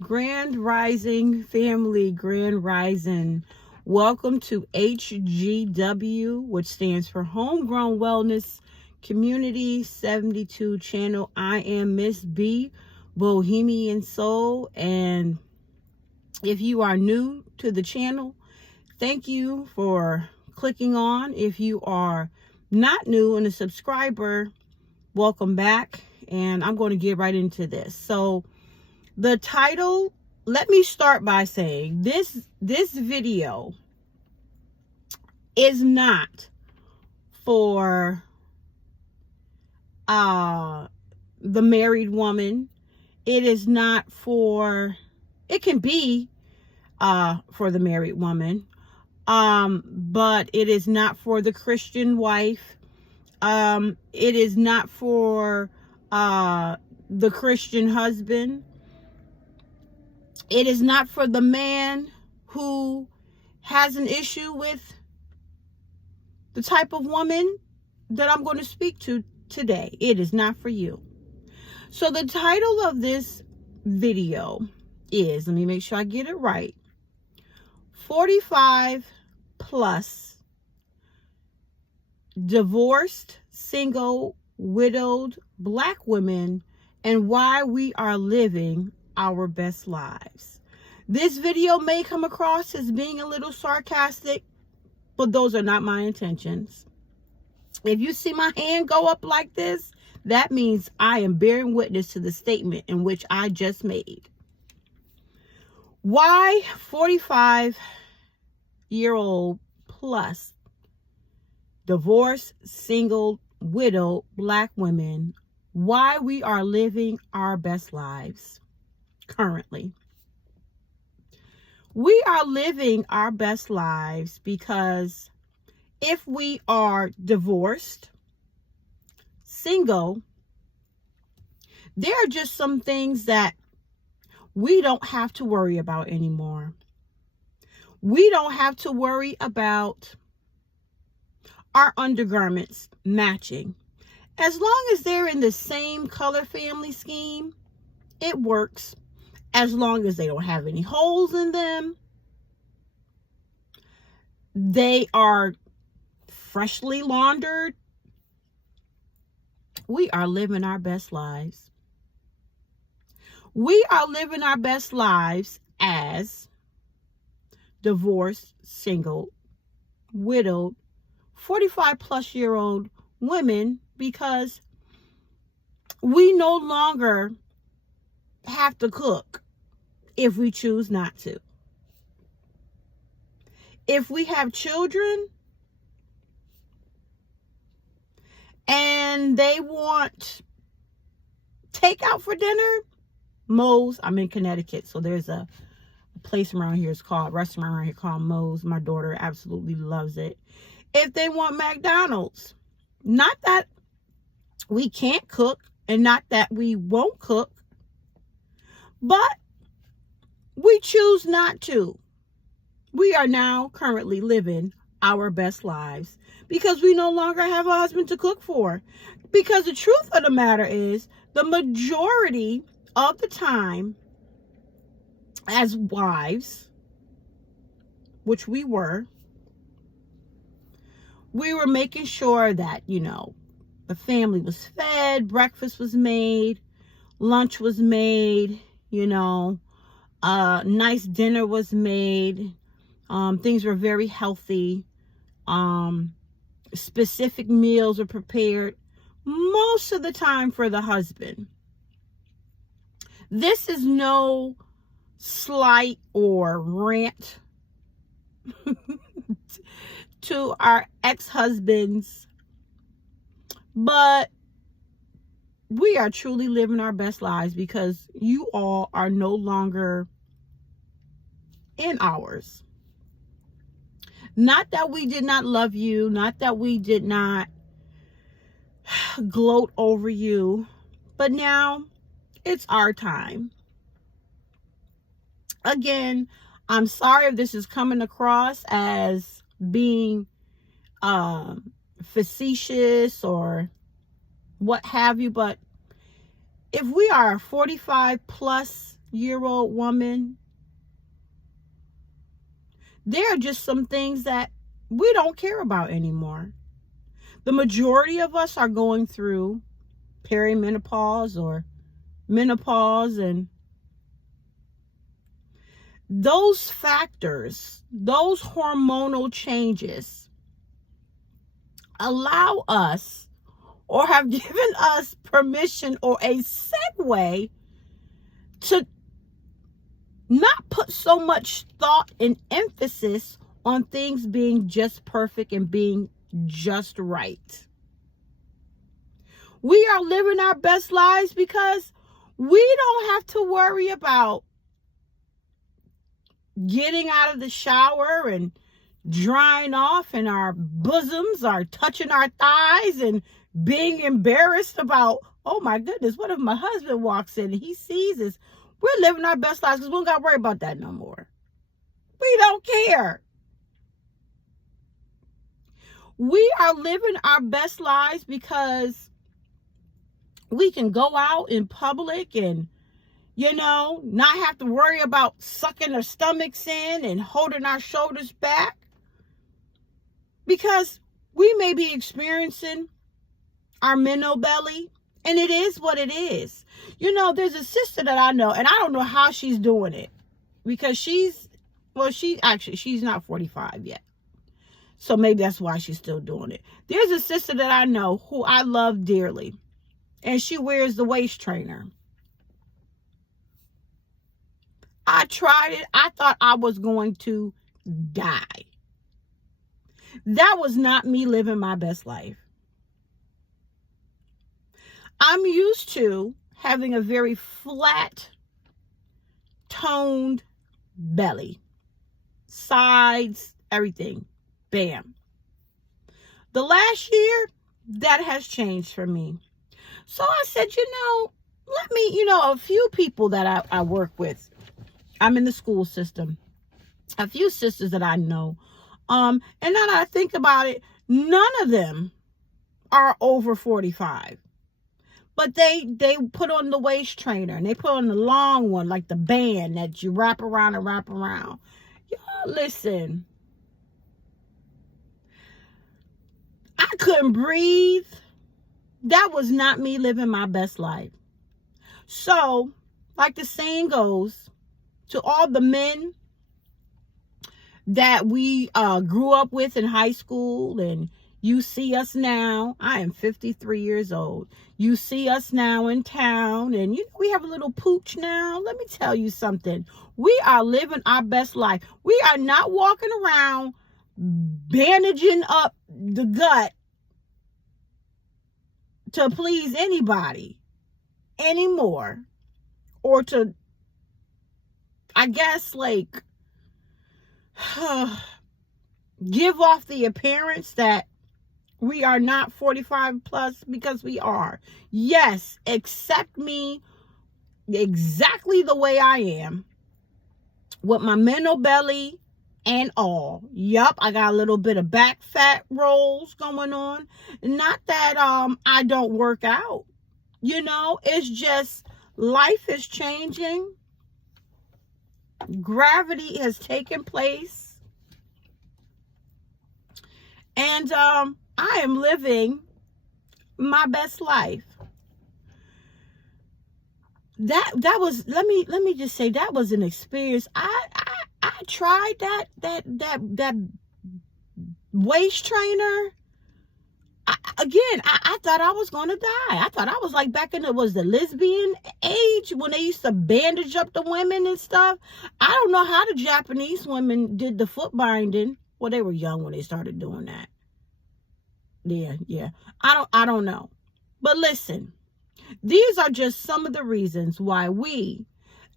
Grand Rising family, Grand Rising. Welcome to HGW, which stands for Homegrown Wellness Community 72 channel. I am Miss B, Bohemian Soul, and if you are new to the channel, thank you for clicking on. If you are not new and a subscriber, welcome back, and I'm going to get right into this. So the title, let me start by saying this video is not for the married woman. It is not for, it can be for the married woman, but it is not for the Christian wife. It is not for the Christian husband. It is not for the man who has an issue with the type of woman that I'm going to speak to today. It is not for you. So the title of this video is, let me make sure I get it right, 45 plus divorced, single, widowed Black women and why we are living our best lives. This video may come across as being a little sarcastic, but those are not my intentions. If you see my hand go up like this, that means I am bearing witness to the statement in which I just made. Why 45-year-old plus divorced, single, widowed Black women, why we are living our best lives currently. We are living our best lives because if we are divorced, single, there are just some things that we don't have to worry about anymore. We don't have to worry about our undergarments matching. As long as they're in the same color family scheme, it works. As long as they don't have any holes in them, they are freshly laundered, we are living our best lives. We are living our best lives as divorced, single, widowed, 45-plus-year-old women because we no longer have to cook if we choose not to. If we have children and they want takeout for dinner, Moe's, I'm in Connecticut, so there's a place around here, it's called, restaurant around here called Moe's. My daughter absolutely loves it. If they want McDonald's, not that we can't cook and not that we won't cook, but we choose not to. We are now currently living our best lives because we no longer have a husband to cook for. Because the truth of the matter is, the majority of the time as wives, which we were making sure that, the family was fed, breakfast was made, lunch was made, nice dinner was made. Things were very healthy. Specific meals were prepared most of the time for the husband. This is no slight or rant to our ex-husbands, but we are truly living our best lives because you all are no longer in ours. Not that we did not love you, not that we did not gloat over you, but now it's our time. Again, I'm sorry if this is coming across as being facetious or what have you, but if we are 45 plus year-old woman, there are just some things that we don't care about anymore. The majority of us are going through perimenopause or menopause, and those factors, those hormonal changes allow us or have given us permission or a segue to not put so much thought and emphasis on things being just perfect and being just right. We are living our best lives because we don't have to worry about getting out of the shower and drying off and our bosoms are touching our thighs and being embarrassed about, oh my goodness, what if my husband walks in and he sees us? We're living our best lives because we don't got to worry about that no more. We don't care. We are living our best lives because we can go out in public and, not have to worry about sucking our stomachs in and holding our shoulders back. Because we may be experiencing our minnow belly, and it is what it is. There's a sister that I know, and I don't know how she's doing it, because she's not 45 yet. So maybe that's why she's still doing it. There's a sister that I know who I love dearly, and she wears the waist trainer. I tried it. I thought I was going to die. That was not me living my best life. I'm used to having a very flat, toned belly. Sides, everything. Bam. The last year, that has changed for me. So I said, let me, a few people that I work with. I'm in the school system. A few sisters that I know. And now that I think about it, none of them are over 45. But they put on the waist trainer, and they put on the long one, like the band that you wrap around and wrap around. Y'all, listen. I couldn't breathe. That was not me living my best life. So, like the saying goes, to all the men that we grew up with in high school, and you see us now. I am 53 years old. You see us now in town, and we have a little pooch now. Let me tell you something. We are living our best life. We are not walking around bandaging up the gut to please anybody anymore, or to, I guess, like, give off the appearance that we are not 45 plus, because we are. Yes, accept me exactly the way I am, with my minnow belly and all. Yup, I got a little bit of back fat rolls going on. Not that I don't work out. It's just life is changing. Gravity has taken place. And I am living my best life. That was, let me just say, that was an experience. I tried that waist trainer. I thought I was going to die. I thought I was like back in the lesbian age when they used to bandage up the women and stuff. I don't know how the Japanese women did the foot binding. Well, they were young when they started doing that. Yeah. I don't know. But listen, these are just some of the reasons why we,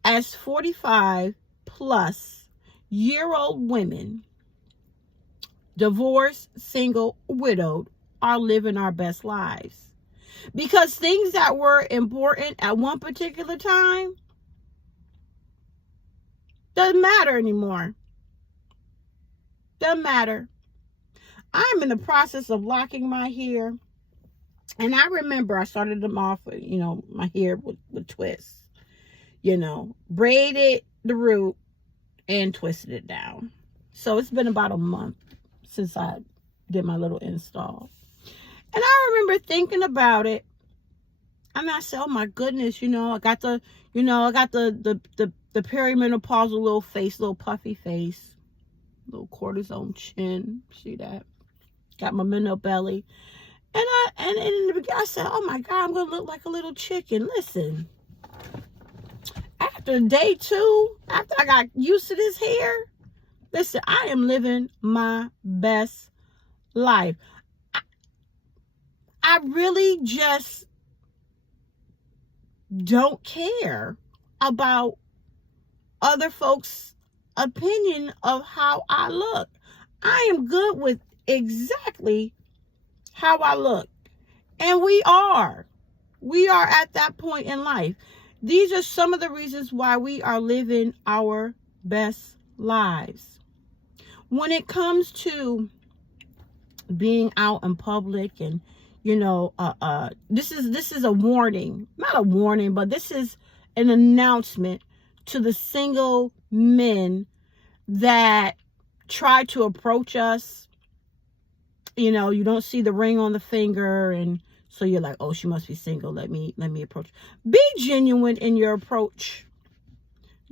as 45 plus year-old women, divorced, single, widowed, are living our best lives. Because things that were important at one particular time doesn't matter anymore. Doesn't matter. I'm in the process of locking my hair. And I remember I started them off with, my hair with twists. braided the root and twisted it down. So it's been about a month since I did my little install. And I remember thinking about it. And I said, oh my goodness, I got the perimenopausal little face, little puffy face, little cortisone chin. See that? Got my minnow belly. And in the beginning I said, oh my God, I'm gonna look like a little chicken. Listen, after day 2, after I got used to this hair, listen, I am living my best life. I really just don't care about other folks' opinion of how I look. I am good with exactly how I look. And we are at that point in life. These are some of the reasons why we are living our best lives. When it comes to being out in public and this is a warning, not a warning, but this is an announcement to the single men that try to approach us. You don't see the ring on the finger, and so you're like, oh, she must be single. Let me approach. Be genuine in your approach.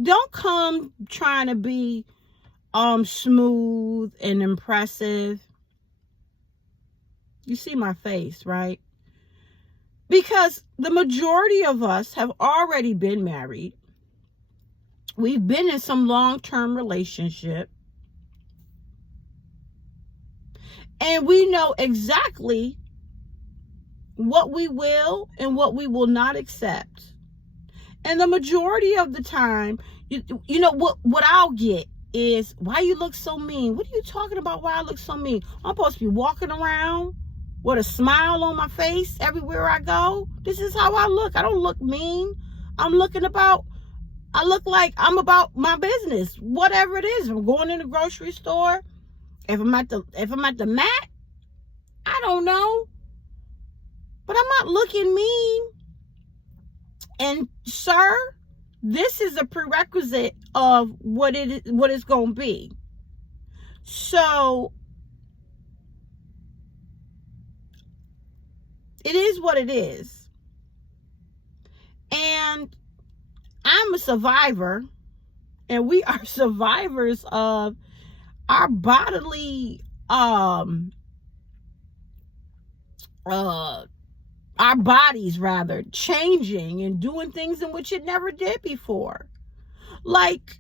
Don't come trying to be smooth and impressive. You see my face, right? Because the majority of us have already been married. We've been in some long-term relationship. And we know exactly what we will and what we will not accept. And the majority of the time, what I'll get is, why you look so mean? What are you talking about? Why I look so mean? I'm supposed to be walking around with a smile on my face everywhere I go. This is how I look. I don't look mean. I look like I'm about my business, whatever it is. If I'm going in the grocery store, if I'm at the mat, I don't know. But I'm not looking mean. And sir, this is a prerequisite of what it's going to be. So it is what it is. And I'm a survivor, and we are survivors of our bodily our bodies rather changing and doing things in which it never did before. Like,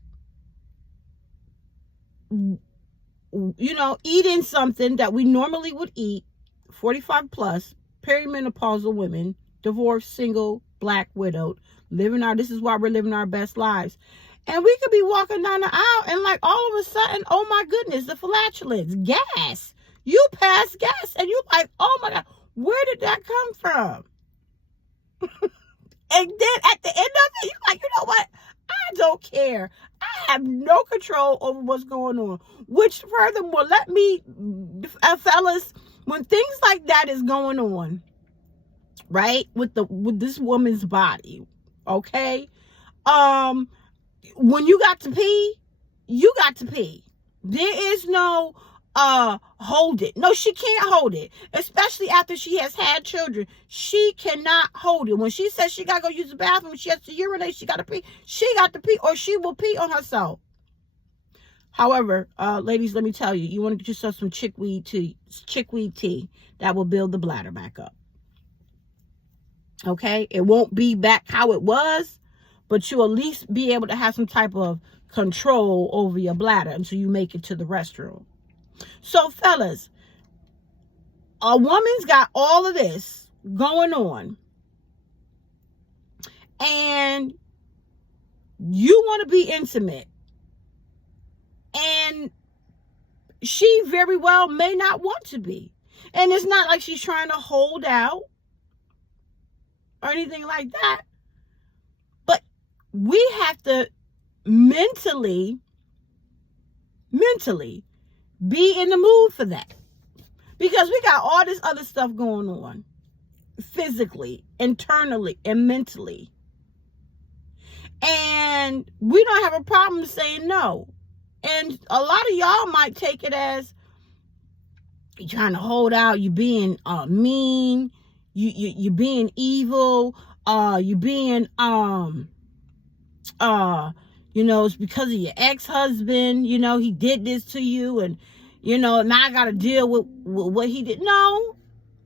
eating something that we normally would eat, 45 plus, perimenopausal women, divorced, single, black, widowed, this is why we're living our best lives. And we could be walking down the aisle and like all of a sudden, oh my goodness, the flatulence, gas. You pass gas and you like, oh my God, where did that come from? And then at the end of it, you're like, you know what? I don't care. I have no control over what's going on. Which furthermore, let me, fellas, when things like that is going on, right, with this woman's body, okay, when you got to pee, you got to pee. There is no hold it. No, she can't hold it. Especially after she has had children. She cannot hold it. When she says she got to go use the bathroom, she has to urinate, she got to pee. She got to pee or she will pee on herself. However, ladies, let me tell you, you want to get yourself some chickweed tea that will build the bladder back up. Okay? It won't be back how it was, but you'll at least be able to have some type of control over your bladder until you make it to the restroom. So, fellas, a woman's got all of this going on, and you want to be intimate, and she very well may not want to be. And it's not like she's trying to hold out or anything like that. But we have to mentally be in the mood for that. Because we got all this other stuff going on. Physically, internally, and mentally. And And we don't have a problem saying no. And a lot of y'all might take it as you're trying to hold out, you being mean, you being evil, you being it's because of your ex-husband, he did this to you, and now I gotta deal with what he did. No,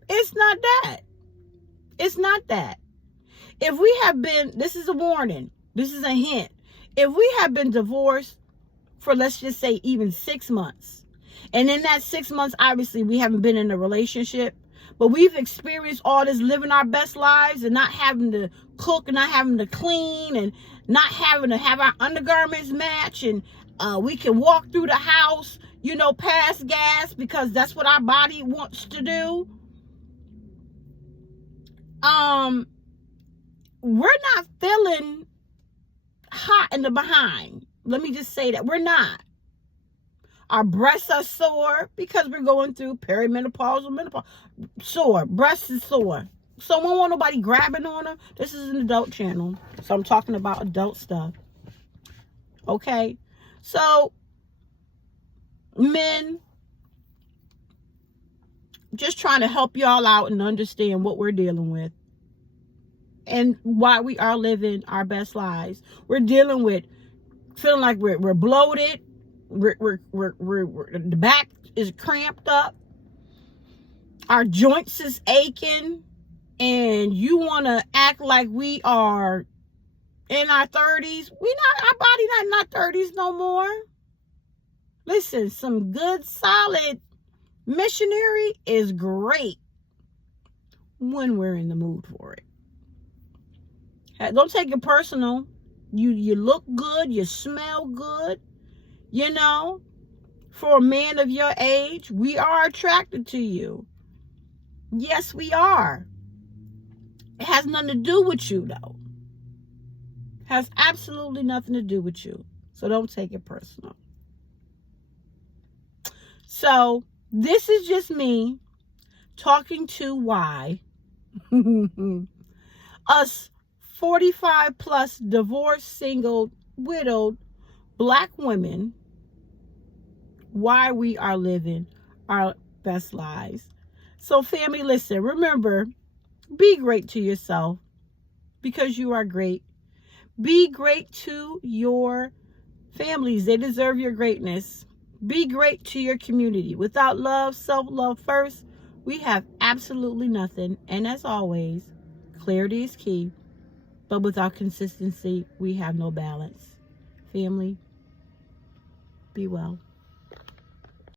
it's not that. It's not that. If we have been, this is a warning, this is a hint. If we have been divorced for, let's just say, even 6 months, and in that 6 months, obviously we haven't been in a relationship, but we've experienced all this living our best lives and not having to cook and not having to clean and not having to have our undergarments match, and we can walk through the house, past gas, because that's what our body wants to do. We're not feeling hot in the behind. Let me just say that we're not. Our breasts are sore because we're going through perimenopause or menopause. Sore. Breasts is sore. So we don't want nobody grabbing on them. This is an adult channel, so I'm talking about adult stuff. Okay? So, men, just trying to help y'all out and understand what we're dealing with and why we are living our best lives. We're dealing with feeling like we're bloated. The back is cramped up. Our joints is aching. And you want to act like we are in our 30s. Our body not in our 30s no more. Listen, some good, solid missionary is great when we're in the mood for it. Don't take it personal. You look good. You smell good. For a man of your age, we are attracted to you. Yes, we are. It has nothing to do with you, though. It has absolutely nothing to do with you. So don't take it personal. So this is just me talking to why us 45 plus divorced, single, widowed Black women, why we are living our best lives. So family, listen, remember, be great to yourself because you are great. Be great to your families. They deserve your greatness. Be great to your community. Without love, self-love first, we have absolutely nothing. And as always, clarity is key. But without consistency, we have no balance. Family, be well.